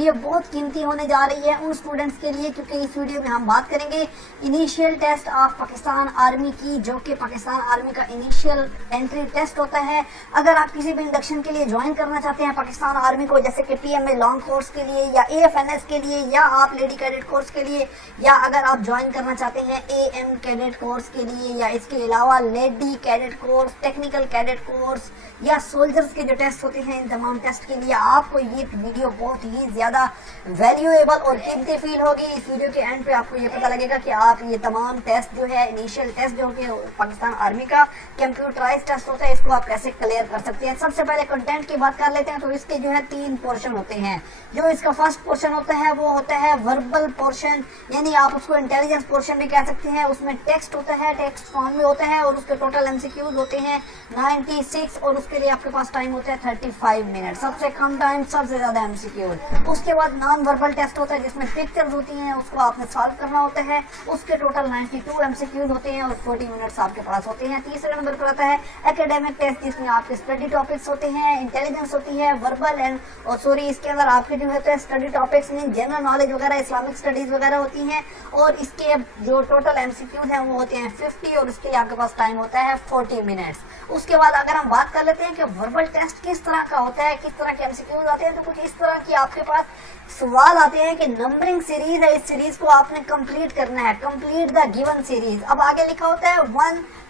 Video बहुत कीमती होने जा रही है उन स्टूडेंट्स के लिए, क्योंकि इस वीडियो में हम बात करेंगे initial test of Pakistan army की, जो कि पाकिस्तान आर्मी का इनिशियल एंट्री टेस्ट होता है। अगर आप किसी भी इंडक्शन के लिए ज्वाइन करना चाहते हैं पाकिस्तान आर्मी को, जैसे कि PMA लॉन्ग कोर्स के लिए या AFNS के लिए या आप लेडी कैडेट कोर्स के लिए, या अगर आप ज्वाइन करना चाहते हैं AM कैडेट कोर्स के लिए, या इसके अलावा lady cadet course, technical cadet course या सोल्जर्स के जो टेस्ट होते हैं, इन तमाम टेस्ट के लिए आपको ये वीडियो बहुत ही ज्यादा वैल्यूएबल और कीमती फील होगी। इस वीडियो के एंड पे आपको ये पता लगेगा कि आप ये तमाम टेस्ट जो है, इनिशियल टेस्ट जो कि पाकिस्तान आर्मी का कंप्यूटराइज टेस्ट होता है, इसको आप कैसे क्लियर कर सकते हैं। सबसे पहले कंटेंट की बात कर लेते हैं। तो इसके जो है 3 पोर्शन होते हैं। जो इसका फर्स्ट पोर्शन होता है वो होता है वर्बल पोर्शन, यानी आप उसको इंटेलिजेंस पोर्शन भी कह सकते हैं। उसमें टेक्स्ट होता है, टेक्स्ट फॉर्म में होता है और उसके टोटल MCQs होते हैं 96 और उसके लिए आपके पास टाइम होता है 35 मिनट, सबसे कम टाइम, सबसे ज्यादा MCQ। उसके बाद नॉन वर्बल टेस्ट होता है जिसमें पिक्चर्स होती हैं, उसको आपने सॉल्व करना होता है। उसके टोटल 92 MCQs होते हैं और 40 मिनट्स आपके पास होते हैं। तीसरे नंबर पर आता है एकेडमिक टेस्ट, जिसमें आपके स्टडी टॉपिक्स होते हैं, इंटेलिजेंस होती है, वर्बल एंड इसके अंदर आपके जो होते हैं स्टडी टॉपिक्स में जनरल नॉलेज वगैरह, इस्लामिक स्टडीज वगैरह होती हैं और इसके जो टोटल MCQs हैं वो होते हैं 50 और उसके लिए आपके पास टाइम होता है 40 मिनट्स। उसके बाद अगर हम बात कर लेते हैं कि वर्बल टेस्ट किस तरह का होता है, किस तरह के MCQs आते हैं, तो कुछ इस तरह की आपके पास सवाल आते हैं कि नंबरिंग सीरीज है, इस सीरीज को आपने कंप्लीट करना है, कंप्लीट द गिवन सीरीज। अब आगे लिखा होता है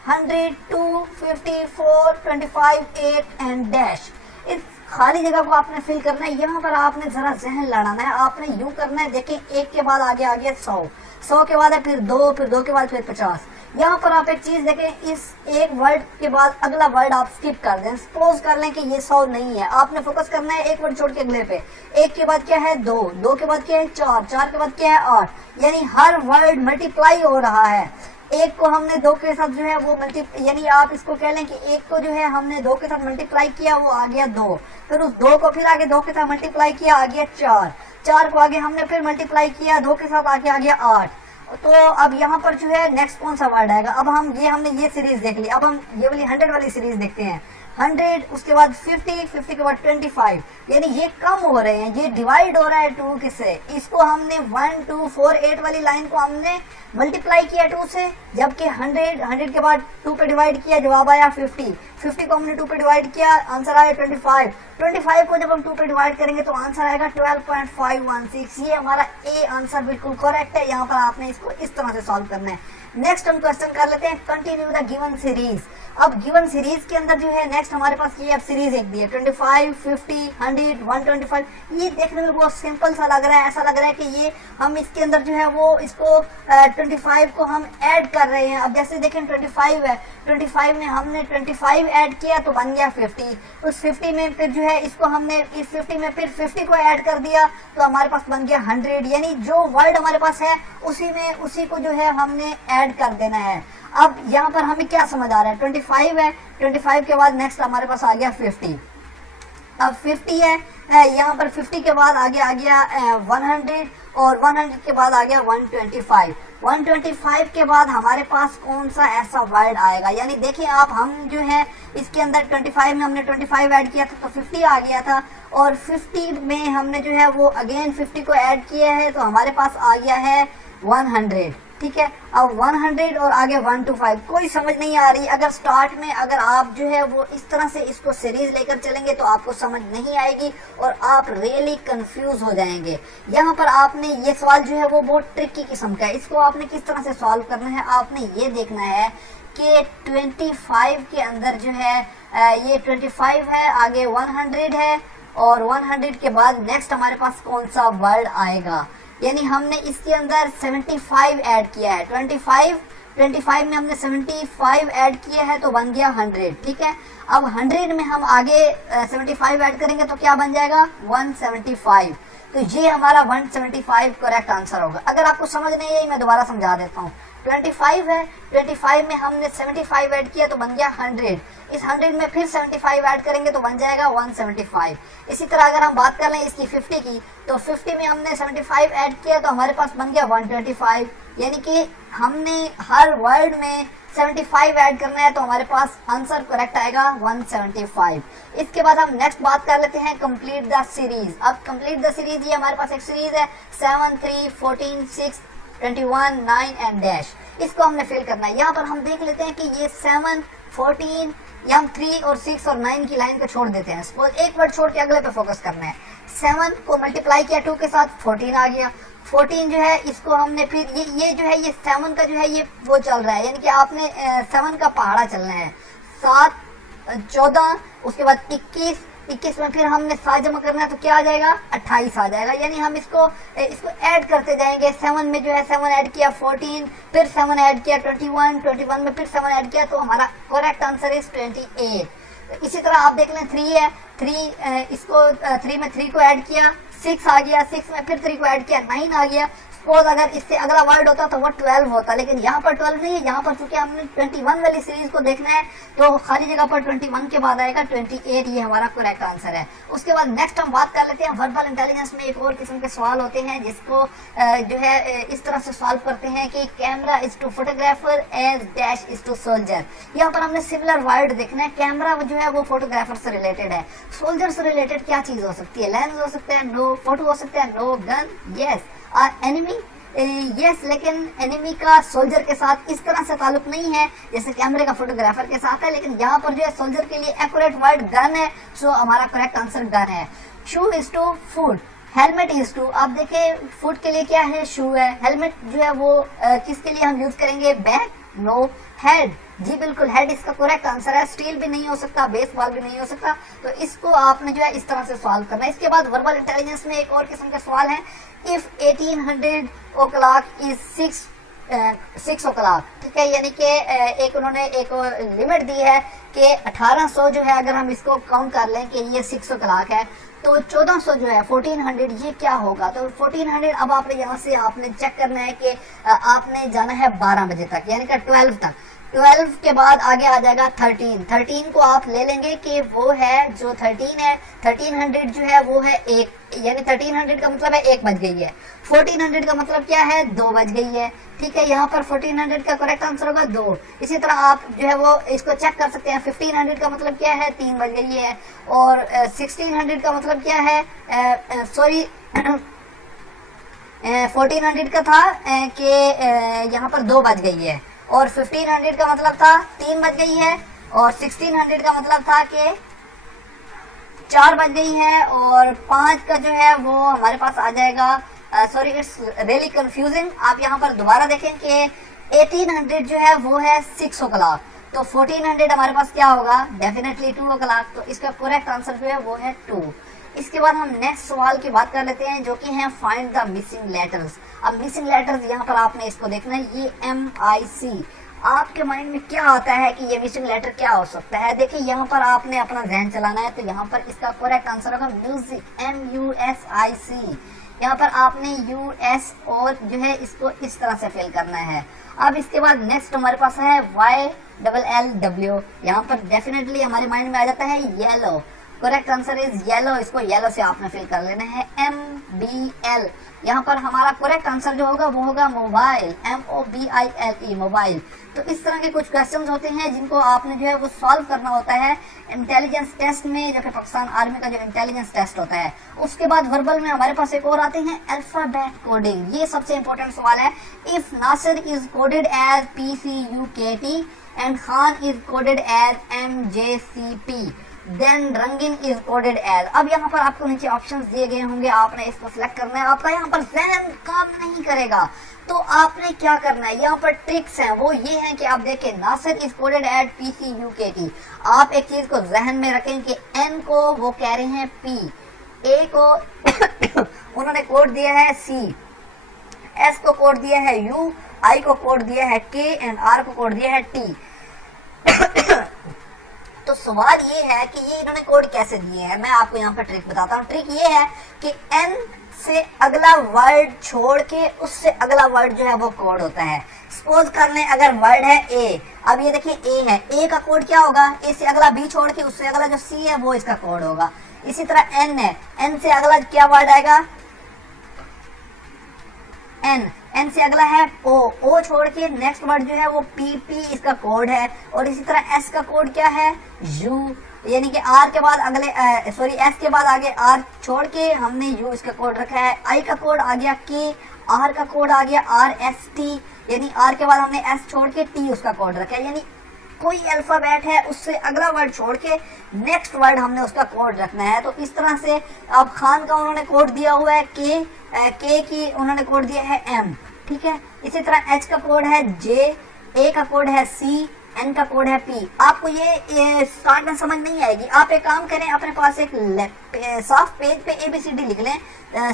100, 2, 54, 25, 8 एंड डैश। इस खाली जगह को आपने फिल करना है। यहाँ पर आपने जरा जहन लड़ाना है, आपने यूं करना है, देखिए 1 के बाद आगे 100, 100 के बाद है फिर 2, फिर 2 के बाद फिर 50। यहाँ पर आप एक चीज देखें, इस एक वर्ड के बाद अगला वर्ड आप स्किप कर दें। सपोज कर लें कि ये 100 नहीं है, आपने फोकस करना है एक वर्ड छोड़ के अगले पे। 1 के बाद क्या है 2, 2 के बाद क्या है 4, 4 के बाद क्या है 8, यानी हर वर्ड मल्टीप्लाई हो रहा है। एक को हमने 2 के साथ जो है वो यानी आप इसको कह लें कि एक को जो है हमने 2 के साथ मल्टीप्लाई किया, वो आ गया 2, फिर उस 2 को फिर आगे 2 के साथ मल्टीप्लाई किया, आ गया 4, 4 को आगे हमने फिर मल्टीप्लाई किया 2 के साथ, आगे आ गया 8। तो अब यहाँ पर जो है नेक्स्ट कौन सा वर्ड आएगा। अब हमने ये सीरीज देख ली, अब हम ये वाली 100 वाली सीरीज देखते हैं। 100, उसके बाद 50, 50 के बाद 25, यानी ये कम हो रहे हैं, ये डिवाइड हो रहा है 2 किससे, इसको हमने 1, 2, 4, 8 वाली लाइन को हमने मल्टीप्लाई किया 2 से, जबकि 100 के बाद 2 पे डिवाइड किया, जवाब आया 50, 50 को हमने 2 पे डिवाइड किया, आंसर आया 25, 25 को जब हम 2 पे डिवाइड करेंगे तो आंसर आएगा 12.516। ये हमारा ए आंसर बिल्कुल करेक्ट है। यहाँ पर आपने इसको इस तरह से सॉल्व करना है। नेक्स्ट हम क्वेश्चन कर लेते हैं कंटिन्यू द गिवन सीरीज। अब गिवन सीरीज के अंदर जो है नेक्स्ट हमारे पास ये अब सीरीज एक दी है 25, 50, 100, 125। ये देखने में बहुत सिंपल सा लग रहा है, ऐसा लग रहा है कि ये हम इसके अंदर जो है वो इसको 25 को हम ऐड कर रहे हैं। अब जैसे देखें 25 है, 25 में हमने 25 ऐड किया तो बन गया 50, उस 50 में फिर जो है इसको हमने इस 50 में फिर 50 को ऐड कर दिया तो हमारे पास बन गया 100, यानी जो वर्ड हमारे पास है उसी को जो है हमने ऐड कर देना है। अब यहाँ पर हमें क्या समझ आ रहा है, 25 है, 25 के बाद नेक्स्ट हमारे पास आ गया 50। अब 50 है, यहाँ पर 50 के बाद आगे आ गया 100 और 100 के बाद आ गया 125। 125 के बाद हमारे पास कौन सा ऐसा वर्ड आएगा, यानी देखिए आप, हम जो है इसके अंदर 25 में हमने 25 ऐड किया था तो 50 आ गया था और 50 में हमने जो है वो अगेन 50 को ऐड किया है तो हमारे पास आ गया है 100। ठीक है, अब 100 और आगे 125 कोई समझ नहीं आ रही। अगर स्टार्ट में अगर आप जो है वो इस तरह से इसको सीरीज लेकर चलेंगे तो आपको समझ नहीं आएगी और आप रियली कंफ्यूज हो जाएंगे। यहाँ पर आपने ये सवाल जो है वो बहुत ट्रिकी किस्म का है, इसको आपने किस तरह से सॉल्व करना है, आपने ये देखना है कि 25 के अंदर जो है ये 25 है, आगे 100 है और 100 के बाद नेक्स्ट हमारे पास कौन सा वर्ड आएगा, यानी हमने इसके अंदर 75 ऐड किया है। 25 में हमने 75 ऐड किया है तो बन गया 100। ठीक है, अब 100 में हम आगे 75 ऐड करेंगे तो क्या बन जाएगा 175। तो ये हमारा 175 करेक्ट आंसर होगा। अगर आपको समझ नहीं आई मैं दोबारा समझा देता हूँ। 25 है, 25 में हमने 75 ऐड किया तो बन गया 100, इस 100 में फिर 75 ऐड करेंगे तो बन जाएगा 175। इसी तरह अगर हम बात कर लें इसकी 50 की, तो 50 में हमने 75 ऐड किया तो हमारे पास बन गया 125, यानी कि हमने हर वर्ड में 75 ऐड करना है, तो हमारे पास आंसर करेक्ट आएगा 175। इसके बाद हम नेक्स्ट बात कर लेते हैं कंप्लीट द सीरीज। अब कंप्लीट द सीरीज, ये हमारे पास एक सीरीज है 7, 3, 14, 6, 21, 9 एंड डैश। इसको हमने फिल करना है। यहाँ पर हम देख लेते हैं कि ये 7, 14 या हम 3 और 6 और 9 की लाइन को छोड़ देते हैं। सपोज एक वर्ड छोड़ के अगले पे फोकस करना है। 7 को मल्टीप्लाई किया 2 के साथ, 14 आ गया। 14 जो है इसको हमने फिर ये जो है ये 7 का जो है ये वो चल रहा है, यानी कि आपने 7 का पहाड़ा चलना है। 7, 14, उसके बाद 21 में फिर हमने 7 जमा करना है, तो क्या आ जाएगा 28 आ जाएगा। यानी हम इसको ऐड करते जाएंगे। 7 में जो है 7 ऐड किया 14, फिर 7 ऐड किया 21 में फिर 7 ऐड किया, तो हमारा करेक्ट आंसर इज 28। तो इसी तरह आप देख लें 3 है, 3 में 3 को ऐड किया 6 आ गया, 6 में फिर 3 को ऐड किया 9 आ गया। सपोज अगर इससे अगला वर्ड होता तो वो 12 होता, लेकिन यहाँ पर 12 नहीं है। यहाँ पर चूंकि हमने 21 वाली सीरीज को देखना है, तो खाली जगह पर 21 के बाद आएगा 28। ये हमारा करेक्ट आंसर है। उसके बाद नेक्स्ट हम बात कर लेते हैं वर्बल इंटेलिजेंस में एक और किस्म के सवाल होते हैं, जिसको जो है इस तरह से सॉल्व करते हैं कि camera is to photographer as dash is to soldier. यहाँ पर हमने सिमिलर वर्ड देखना है। कैमरा जो है वो फोटोग्राफर से रिलेटेड है। सोल्जर से रिलेटेड क्या चीज हो सकती है? लेंस हो सकता है, नो। फोटो हो सकता है, no. Gun, yes. Enemy, yes. लेकिन एनिमी का सोल्जर के साथ इस तरह से ताल्लुक नहीं है जैसे कैमरे का फोटोग्राफर के साथ है, लेकिन यहाँ पर जो है सोल्जर के लिए एक्यूरेट वर्ड गन है, सो हमारा करेक्ट आंसर गन है। Shoe is to foot, helmet is to, आप देखें फूड के लिए क्या है, शू है। हेलमेट जो है वो किसके लिए हम यूज करेंगे? Bag, no. हेड, जी बिल्कुल, हेड इसका करेक्ट आंसर है। स्टील भी नहीं हो सकता, बेसबॉल भी नहीं हो सकता, तो इसको आपने जो है इस तरह से सॉल्व करना है। इसके बाद वर्बल इंटेलिजेंस में एक और किस्म के सवाल है। इफ 1800 o'clock इज 6 o'clock, ठीक है, यानी कि एक उन्होंने एक लिमिट दी है कि 1800 जो है अगर हम इसको काउंट कर लें कि ये 6 o'clock है, तो 1400 जो है 1400 ये क्या होगा? तो 1400 अब आपने यहाँ से आपने चेक करना है कि आपने जाना है 12 बजे तक, यानी कि 12 तक। 12 के बाद आगे आ जाएगा 13 को आप ले लेंगे कि वो है जो 13 है, 1300 जो है वो है 1, यानी 1300 का मतलब है 1 बज गई है। 1400 का मतलब क्या है? 2 बज गई है, ठीक है। यहाँ पर 1400 का करेक्ट आंसर होगा 2। इसी तरह आप जो है वो इसको चेक कर सकते हैं। 1500 का मतलब क्या है? 3 बज गई है। और 1600 का मतलब क्या है? 1400 का था कि यहाँ पर 2 बज गई है, और 1500 का मतलब था 3 बज गई है, और 1600 का मतलब था कि 4 बज गई है, और 5 का जो है वो हमारे पास आ जाएगा। Sorry, it's really confusing. आप यहाँ पर दोबारा देखें कि 1800 जो है वो है 6 o'clock, तो 1400 हमारे पास क्या होगा? डेफिनेटली 2 o'clock, तो इसका करेक्ट आंसर जो है वो है 2। इसके बाद हम नेक्स्ट सवाल की बात कर लेते हैं, जो कि है फाइंड द मिसिंग लेटर्स। अब मिसिंग लेटर्स यहाँ पर आपने इसको देखना है, ये MIC। आपके माइंड में क्या आता है कि ये मिसिंग लेटर क्या हो सकता है? देखिए यहाँ पर आपने अपना ध्यान चलाना है, तो यहाँ पर इसका करेक्ट आंसर होगा म्यूजिक, MUSIC। यहाँ पर आपने US और जो है इसको इस तरह से फिल करना है। अब इसके बाद नेक्स्ट हमारे पास है YLLW। यहाँ पर डेफिनेटली हमारे माइंड में आ जाता है yellow. Correct answer is yellow, इसको येलो से आपने फिल कर लेना है। MBL, यहाँ पर हमारा करेक्ट आंसर जो होगा वो होगा मोबाइल, MOBILE, मोबाइल। तो इस तरह के कुछ क्वेश्चंस होते हैं जिनको आपने जो है वो सॉल्व करना होता है इंटेलिजेंस टेस्ट में, जो कि पाकिस्तान आर्मी का जो इंटेलिजेंस टेस्ट होता है। उसके बाद वर्बल में हमारे पास एक और आते हैं अल्फाबेट कोडिंग। ये सबसे इंपॉर्टेंट सवाल है। If Nasir is coded as PCUKT and Khan is coded as MJCP, then Rangeen is coded as. अब यहाँ पर आपको नीचे ऑप्शंस दिए गए होंगे, आपने इसको सिलेक्ट करना है। आपका यहाँ पर जहन काम नहीं करेगा, तो आपने क्या करना है? यहाँ पर ट्रिक्स हैं, वो ये हैं कि आप देखें Nasir is coded at PCUKT। आप एक चीज को जहन में रखें कि N को वो कह रहे हैं P, A को उन्होंने कोड दिया है C, S को कोड दिया है U, I को कोड दिया है K एंड R को कोड दिया है T। तो सवाल ये है कि ये इन्होंने कोड कैसे दिए हैं। मैं आपको यहाँ पर ट्रिक बताता हूँ। ट्रिक ये है कि N से अगला वर्ड छोड़ के उससे अगला वर्ड जो है वो कोड होता है। सपोज कर लें अगर वर्ड है A, अब ये देखिए A है, A का कोड क्या होगा? A से अगला B छोड़ के उससे अगला जो C है वो इसका कोड होगा। इसी तरह N है, N से अगला क्या वर्ड आएगा? N, एन से अगला है ओ, ओ छोड़ के नेक्स्ट वर्ड जो है वो पी, पी इसका कोड है। और इसी तरह एस का कोड क्या है, यू, यानी कि आर के बाद अगले सॉरी एस के बाद आगे आर छोड़ के हमने यू इसका कोड रखा है। आई का कोड आ गया के, आर का कोड आ गया आर एस टी, यानी आर के बाद हमने एस छोड़ के टी उसका कोड रखा है। यानी कोई अल्फाबेट है उससे अगला वर्ड छोड़ के नेक्स्ट वर्ड हमने उसका कोड रखना है। तो इस तरह से अब खान का उन्होंने कोड दिया हुआ है के की उन्होंने कोड दिया है एम, ठीक है। इसी तरह एच का कोड है जे, ए का कोड है सी, एन का कोड है पी। आपको ये स्टार्ट में समझ नहीं आएगी। आप एक काम करें, अपने पास एक साफ पेज पे एबीसीडी लिख लें,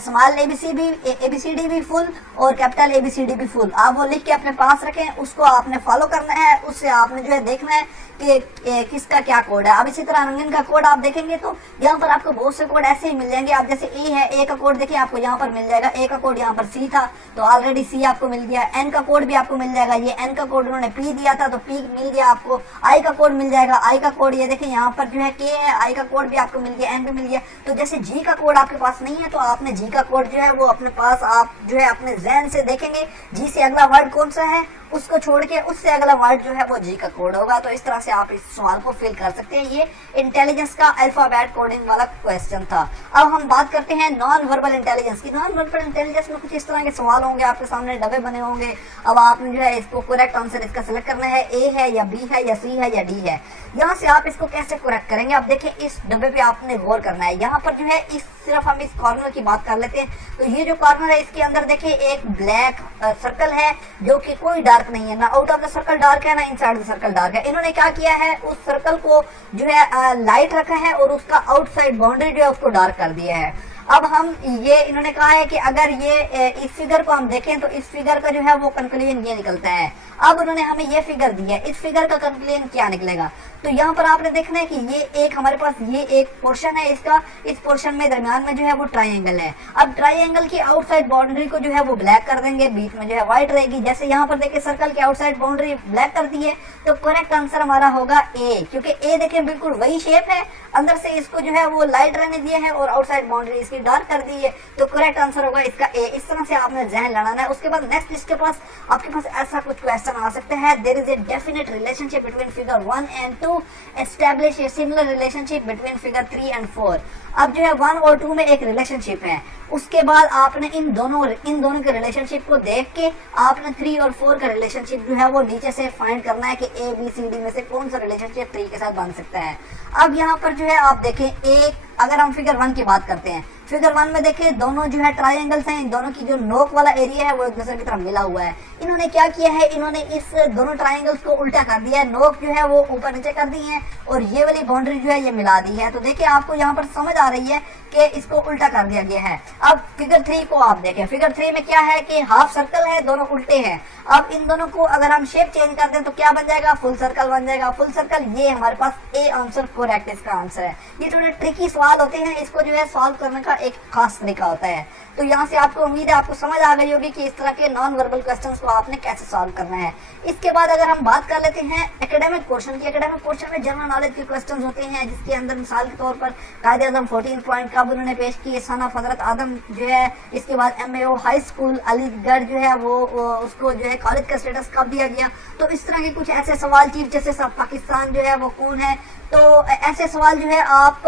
स्मॉल एबीसीडी भी फुल और कैपिटल एबीसीडी भी फुल। आप वो लिख के अपने पास रखें, उसको आपने फॉलो करना है, उससे आपने जो है देखना है कि किसका क्या कोड है। अब इसी तरह रंगन का कोड आप देखेंगे तो यहाँ पर आपको बहुत से कोड ऐसे ही मिल जाएंगे। आप जैसे ए है, ए का कोड देखिए आपको यहाँ पर मिल जाएगा, ए का कोड यहाँ पर सी था तो ऑलरेडी सी आपको मिल गया। एन का कोड भी आपको मिल जाएगा, ये एन का कोड उन्होंने पी दिया था तो पी मिल गया आपको। आई का कोड मिल जाएगा, आई का कोड ये देखिए यहाँ पर जो है के है, आई का कोड भी आपको मिल गया, एन भी मिल गया। तो जैसे जी का कोड आपके पास नहीं है तो आपने जी का कोड जो है वो अपने पास आप जो है अपने जहन से देखेंगे, जी से अगला वर्ड कौन सा है उसको छोड़ के उससे अगला वर्ड जो है वो जी का कोड होगा। तो इस तरह से आप इस सवाल को फिल कर सकते हैं। ये इंटेलिजेंस का अल्फाबेट कोडिंग वाला क्वेश्चन था। अब हम बात करते हैं नॉन वर्बल इंटेलिजेंस की। नॉन वर्बल इंटेलिजेंस में कुछ इस तरह के सवाल होंगे, आपके सामने डब्बे बने होंगे। अब आपने जो है इसको करेक्ट आंसर इसका सिलेक्ट करना है, ए है या बी है या सी है या डी है। यहाँ से आप इसको कैसे करेक्ट करेंगे, आप देखिए इस डब्बे पे आपने गौर करना है। यहाँ पर जो है सिर्फ हम इस कॉर्नर की बात कर लेते हैं। तो ये जो कॉर्नर है इसके अंदर देखिए एक ब्लैक सर्कल है जो कि कोई डार्क नहीं है, ना out of the circle dark है ना इनसाइड द सर्कल डार्क है। इन्होंने क्या किया है, उस सर्कल को जो है लाइट रखा है और उसका आउटसाइड बाउंड्री जो है उसको डार्क कर दिया है। अब हम ये इन्होंने कहा है कि अगर ये इस फिगर को हम देखें तो इस फिगर का जो है वो कंक्लूजन ये निकलता है। अब उन्होंने हमें ये फिगर दी है, इस फिगर का कंक्लूजन क्या निकलेगा। तो यहाँ पर आपने देखना है कि ये एक हमारे पास ये एक पोर्शन है इसका, इस पोर्शन में दरमियान में जो है वो ट्राइंगल है। अब ट्राइंगल की आउटसाइड बाउंड्री को जो है वो ब्लैक कर देंगे, बीच में जो है व्हाइट रहेगी। जैसे यहाँ पर देखिए सर्कल की आउटसाइड बाउंड्री ब्लैक कर दी है तो करेक्ट आंसर हमारा होगा ए, क्योंकि ए देखें बिल्कुल वही शेप है, अंदर से इसको जो है वो लाइट रहने दिया है और आउटसाइड बाउंड्री इसकी डार्क कर दी है। तो करेक्ट आंसर होगा इसका ए। इस तरह से आपने जहन लड़ाना है। उसके बाद नेक्स्ट इसके पास आपके पास ऐसा कुछ क्वेश्चन आ सकता है, there is a definite relationship between figure 1 and 2, establish a similar relationship between figure 3 and 4। अब जो है 1 और 2 में एक रिलेशनशिप है, उसके बाद आपने इन दोनों के रिलेशनशिप को देख के आपने 3 और 4 का रिलेशनशिप जो है वो नीचे से फाइंड करना है कि ए बी सी डी में से कौन सा रिलेशनशिप 3 के साथ बन सकता है। अब यहाँ पर जो है आप देखें एक, अगर हम फिगर 1 की बात करते हैं, फिगर 1 में देखें दोनों जो है ट्रायंगल्स हैं, इन दोनों की जो नोक वाला एरिया है वो एक दूसरे की तरफ मिला हुआ है। इन्होंने क्या किया है, इन्होंने इस दोनों ट्रायंगल्स को उल्टा कर दिया है, नोक जो है वो ऊपर नीचे कर दी है और ये वाली बाउंड्री जो है ये मिला दी है। तो देखिए आपको यहाँ पर समझ आ रही है कि इसको उल्टा कर दिया गया है। अब फिगर 3 को आप देखें, फिगर 3 में क्या है कि हाफ सर्कल है, दोनों उल्टे हैं। अब इन दोनों को अगर हम शेप चेंज कर दें तो क्या बन जाएगा, फुल सर्कल बन जाएगा। फुल सर्कल ये हमारे पास ए आंसर करेक्ट इसका आंसर है। ये थोड़े ट्रिकी सवाल होते हैं, इसको जो है सॉल्व करने का एक खास तरीका होता है। तो यहाँ से आपको उम्मीद है आपको समझ आ गई होगी कि इस तरह के नॉन वर्बल क्वेश्चंस को आपने कैसे सॉल्व करना है। इसके बाद अगर हम बात कर लेते हैं एकेडमिक पोर्शन की, एकेडमिक पोर्शन में जनरल नॉलेज के क्वेश्चंस होते हैं, जिसके अंदर मिसाल के तौर पर कायदे-ए-आज़म 14 पॉइंट कब उन्होंने पेश किए, सन ऑफ हजरत आदम जो है, इसके बाद MAO हाई स्कूल अलीगढ़ जो है वो उसको जो है कॉलेज का स्टेटस कब दिया गया। तो इस तरह के कुछ ऐसे सवाल, चीफ जस्टिस ऑफ पाकिस्तान जो है वो कौन है, तो ऐसे सवाल जो है आप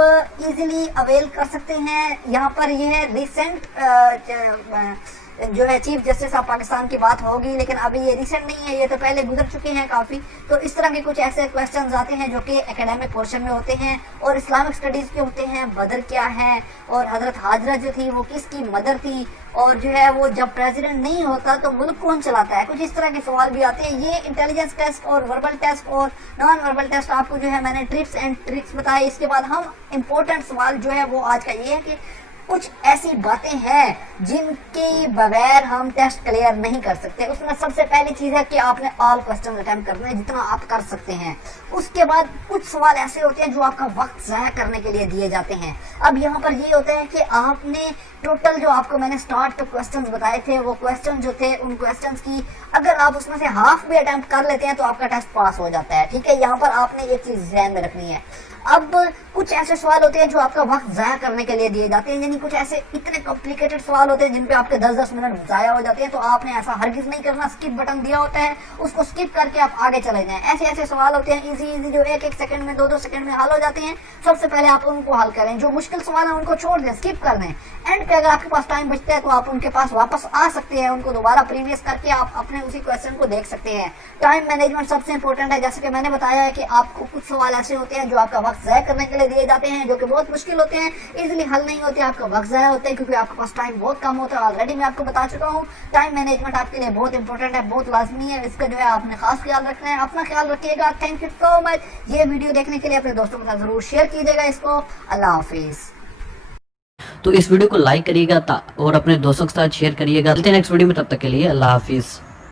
इजीली अवेल कर सकते हैं। यहाँ पर ये है रिसेंट जो है चीफ जस्टिस ऑफ पाकिस्तान की बात होगी, लेकिन अभी ये रिसेंट नहीं है, ये तो पहले गुजर चुके हैं काफी। तो इस तरह के कुछ ऐसे क्वेश्चंस आते हैं जो कि एकेडमिक पोर्शन में होते हैं और इस्लामिक स्टडीज के होते हैं। बदर क्या है और हजरत हाजरा जो थी वो किसकी मदर थी, और जो है वो जब प्रेसिडेंट नहीं होता तो मुल्क कौन चलाता है, कुछ इस तरह के सवाल भी आते हैं। ये इंटेलिजेंस टेस्ट और वर्बल टेस्ट और नॉन वर्बल टेस्ट आपको जो है मैंने टिप्स एंड ट्रिक्स बताए। इसके बाद हम इम्पोर्टेंट सवाल जो है वो आज का ये है कि कुछ ऐसी बातें हैं जिनके बगैर हम टेस्ट क्लियर नहीं कर सकते। उसमें सबसे पहली चीज है कि आपने ऑल क्वेश्चन अटेम्प्ट करना है जितना आप कर सकते हैं। उसके बाद कुछ सवाल ऐसे होते हैं जो आपका वक्त ज़ाया करने के लिए दिए जाते हैं। अब यहाँ पर ये होता है कि आपने टोटल जो आपको मैंने स्टार्ट पे क्वेश्चंस बताए थे, वो क्वेश्चन जो थे उन क्वेश्चंस की अगर आप उसमें से हाफ भी अटेम्प्ट कर लेते हैं तो आपका टेस्ट पास हो जाता है। ठीक है, यहाँ पर आपने एक चीज ध्यान में रखनी है। अब कुछ ऐसे सवाल होते हैं जो आपका वक्त जाया करने के लिए दिए जाते हैं, यानी कुछ ऐसे इतने कॉम्प्लिकेटेड सवाल होते हैं जिन पे आपके 10-10 मिनट जाया हो जाते हैं। तो आपने ऐसा हरगिज नहीं करना, स्किप बटन दिया होता है उसको स्किप करके आप आगे चले जाएं। ऐसे ऐसे सवाल होते हैं इजी जो 1-1 सेकंड में 2-2 सेकंड में हल हो जाते हैं, सबसे पहले आप उनको हल करें। जो मुश्किल सवाल है उनको छोड़ दें, स्किप कर दें। एंड पे अगर आपके पास टाइम बचता है तो आप उनके पास वापस आ सकते हैं, उनको दोबारा प्रीवियस करके आप अपने उसी क्वेश्चन को देख सकते हैं। टाइम मैनेजमेंट सबसे इंपॉर्टेंट है। जैसे कि मैंने बताया है कि आपको कुछ सवाल ऐसे होते हैं जो आपका वक्त ज़ाया करने के लिए दिए जाते हैं, जो कि बहुत मुश्किल होते हैं, इजीली हल नहीं होते, आपका वक्त ज़ाया होता है क्योंकि आपके पास टाइम बहुत कम होता है। ऑलरेडी मैं आपको बता चुका हूँ, टाइम मैनेजमेंट आपके लिए बहुत इंपॉर्टेंट है, बहुत लाजमी है। इसका जो है आपने खास ख्याल रखना है। अपना ख्याल रखिएगा। Thank you so much. ये वीडियो देखने के लिए अपने दोस्तों के साथ जरूर शेयर कीजिएगा इसको। अल्लाह हाफिज। तो इस वीडियो को लाइक करिएगा और अपने दोस्तों के साथ शेयर करिएगा। चलते हैं नेक्स्ट वीडियो में, तब तक के लिए अल्लाह हाफिज।